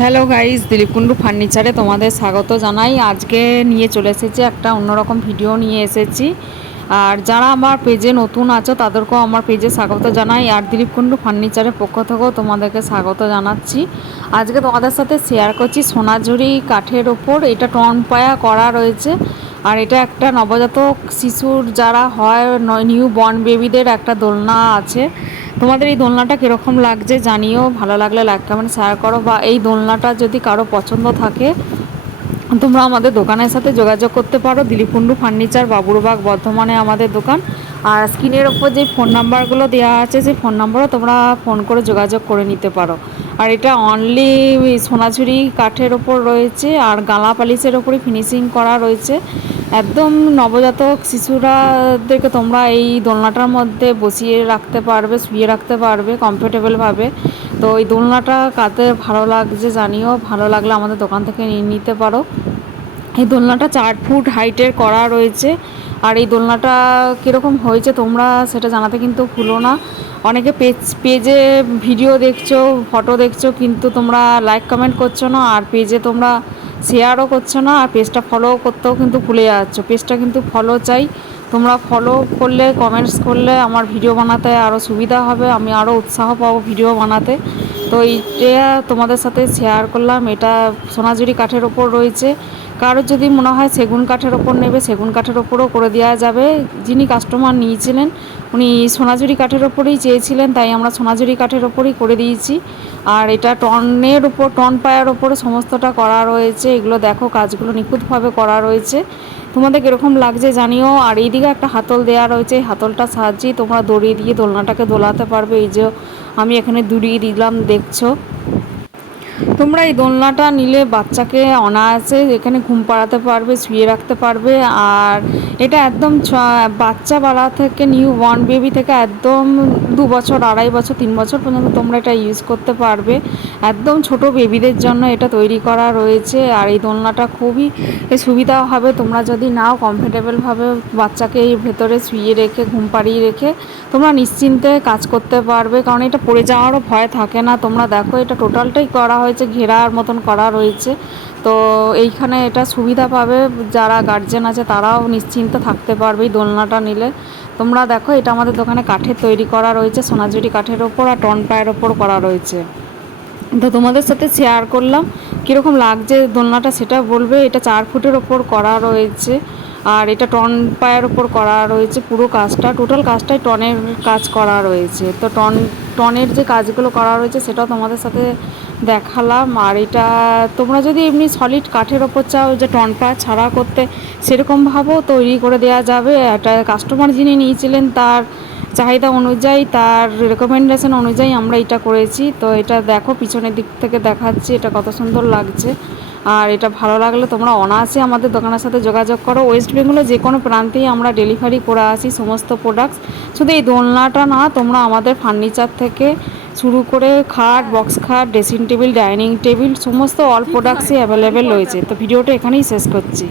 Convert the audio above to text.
Hello guys, Dilip Kundu ফার্নিচারে তোমাদের স্বাগত জানাই। আজকে নিয়ে চলে এসেছি একটা অন্যরকম ভিডিও নিয়ে এসেছি। আর যারা আমার পেজে নতুন আছো, তাদেরকেও আমার পেজে স্বাগত জানাই। আর দিলীপ কুণ্ডু ফার্নিচারের পক্ষ থেকেও তোমাদেরকে স্বাগত জানাচ্ছি। আজকে তোমাদের সাথে শেয়ার করছি সোনাঝুরি কাঠের ওপর। এটা টন পায়া করা রয়েছে। আর এটা একটা নবজাতক শিশুর, যারা হয় নিউ বর্ন বেবিদের একটা দোলনা আছে। তোমাদের এই দোলনাটা কীরকম লাগছে জানিও, ভালো লাগলে লাইক কমেন্ট শেয়ার করো বা এই দোলনাটা যদি কারও পছন্দ থাকে, তোমরা আমাদের দোকানের সাথে যোগাযোগ করতে পারো। দিলীপুন্ডু ফার্নিচার, বাবুরবাগ, বর্ধমানে আমাদের দোকান। আর স্ক্রিনের ওপর যে ফোন নাম্বারগুলো দেওয়া আছে, সেই ফোন নাম্বারও তোমরা ফোন করে যোগাযোগ করে নিতে পারো। আর এটা অনলি সোনাঝুরি কাঠের ওপর রয়েছে, আর গালা পালিশের ওপরই ফিনিশিং করা রয়েছে। একদম নবজাতক শিশুরাদেরকে তোমরা এই দোলনাটার মধ্যে বসিয়ে রাখতে পারবে, শুয়ে রাখতে পারবে কমফোর্টেবলভাবে তো এই দোলনাটা কাতে ভালো লাগছে জানিও, ভালো লাগলে আমাদের দোকান থেকে নিয়ে নিতে পারো। এই দোলনাটা চার ফুট হাইটের করা রয়েছে। আর এই দোলনাটা কীরকম হয়েছে তোমরা সেটা জানাতে কিন্তু ভুলো না। অনেকে পেজ, পেজে ভিডিও দেখছ ফটো দেখছ, কিন্তু তোমরা লাইক কমেন্ট করছ না। আর পেজে তোমরা শেয়ারও করছ না, আর পেজটা ফলো করতেও কিন্তু ভুলে যাচ্ছ। পেজটা কিন্তু ফলো চাই। তোমরা ফলো করলে কমেন্টস করলে আমার ভিডিও বানাতে আরও সুবিধা হবে। আমি আরও উৎসাহ পাবো ভিডিও বানাতে। তো এইটা তোমাদের সাথে শেয়ার করলাম। এটা সোনাঝুরি কাঠের ওপর রয়েছে। কারোর যদি মনে হয় সেগুন কাঠের ওপর নেবে, সেগুন কাঠের ওপরও করে দেওয়া যাবে। যিনি কাস্টমার নিয়েছিলেন, উনি সোনাঝুরি কাঠের ওপরেই চেয়েছিলেন, তাই আমরা সোনাঝুরি কাঠের ওপরেই করে দিয়েছি। আর এটা টনের উপর টন পায়ার ওপরে সমস্তটা করা রয়েছে। এগুলো দেখো, কাজগুলো নিখুঁতভাবে করা রয়েছে। তোমাদের কীরকম লাগছে জানিও। আর এইদিকে একটা হাতল দেওয়া রয়েছে হাতলটার সাহায্যেই তোমরা দড়িয়ে দিয়ে দোলনাটাকে দোলাতে পারবে। এই যে আমি এখানে দড়িয়ে দিলাম, দেখছ? তোমরা এই দোলনাটা নিলে বাচ্চাকে অনায়াসে এখানে ঘুম পাড়াতে পারবে, শুয়ে রাখতে পারবে। আর এটা একদম বাচ্চা বাড়া থেকে নিউ ওয়ান বেবি থেকে একদম দু বছর, আড়াই বছর, তিন বছর পর্যন্ত তোমরা এটা ইউজ করতে পারবে। একদম ছোট বেবিদের জন্য এটা তৈরি করা রয়েছে। আর এই দোলনাটা খুবই সুবিধা হবে। তোমরা যদি নাও কমফোর্টেবলভাবে বাচ্চাকে এই ভেতরে শুয়ে রেখে, ঘুম পাড়িয়ে রেখে, তোমরা নিশ্চিন্তে কাজ করতে পারবে। কারণ এটা পড়ে যাওয়ারও ভয় থাকে না। তোমরা দেখো এটা টোটালটাই করা হয়েছে ঘেরার মতন করা রয়েছে। তো এইখানে এটা সুবিধা পাবে, যারা গার্জেন আছে তারাও নিশ্চিন্ত থাকতে পারবে এই দোলনাটা নিলে। তোমরা দেখো, এটা আমাদের দোকানে কাঠের তৈরি করা রয়েছে, সোনাঝুরি কাঠের ওপর আর টন পায়ের ওপর করা রয়েছে। তো তোমাদের সাথে শেয়ার করলাম, কীরকম লাগছে দোলনাটা সেটা বলবে। এটা চার ফুটের ওপর করা রয়েছে, আর এটা টন পায়ের ওপর করা রয়েছে পুরো কাজটা। টোটাল কাজটাই টনের কাজ করা রয়েছে। তো টন, টনের যে কাজগুলো করা রয়েছে সেটাও তোমাদের সাথে দেখালাম। আর এটা তোমরা যদি এমনি সলিড কাঠের ওপর চাও যে টন পা ছাড়া করতে সেরকমভাবেও তৈরি করে দেওয়া যাবে। এটা কাস্টমার যিনি নিয়েছিলেন তার চাহিদা অনুযায়ী, তার রেকমেন্ডেশন অনুযায়ী আমরা এটা করেছি। তো এটা দেখো, পিছনের দিক থেকে দেখাচ্ছি, এটা কত সুন্দর লাগছে। আর এটা ভালো লাগলে তোমরা অনায়াসে আমাদের দোকানের সাথে যোগাযোগ করো। ওয়েস্ট বেঙ্গলে যে কোনো প্রান্তেই আমরা ডেলিভারি করে আসি সমস্ত প্রোডাক্টস শুধু এই দোলনাটা না, তোমরা আমাদের ফার্নিচার থেকে শুরু করে খাট বক্স খাট ড্রেসিং টেবিল ডাইনিং টেবিল সমস্ত অল প্রোডাক্টসই অ্যাভেলেবেল রয়েছে। তো ভিডিওটা এখানেই শেষ করছি।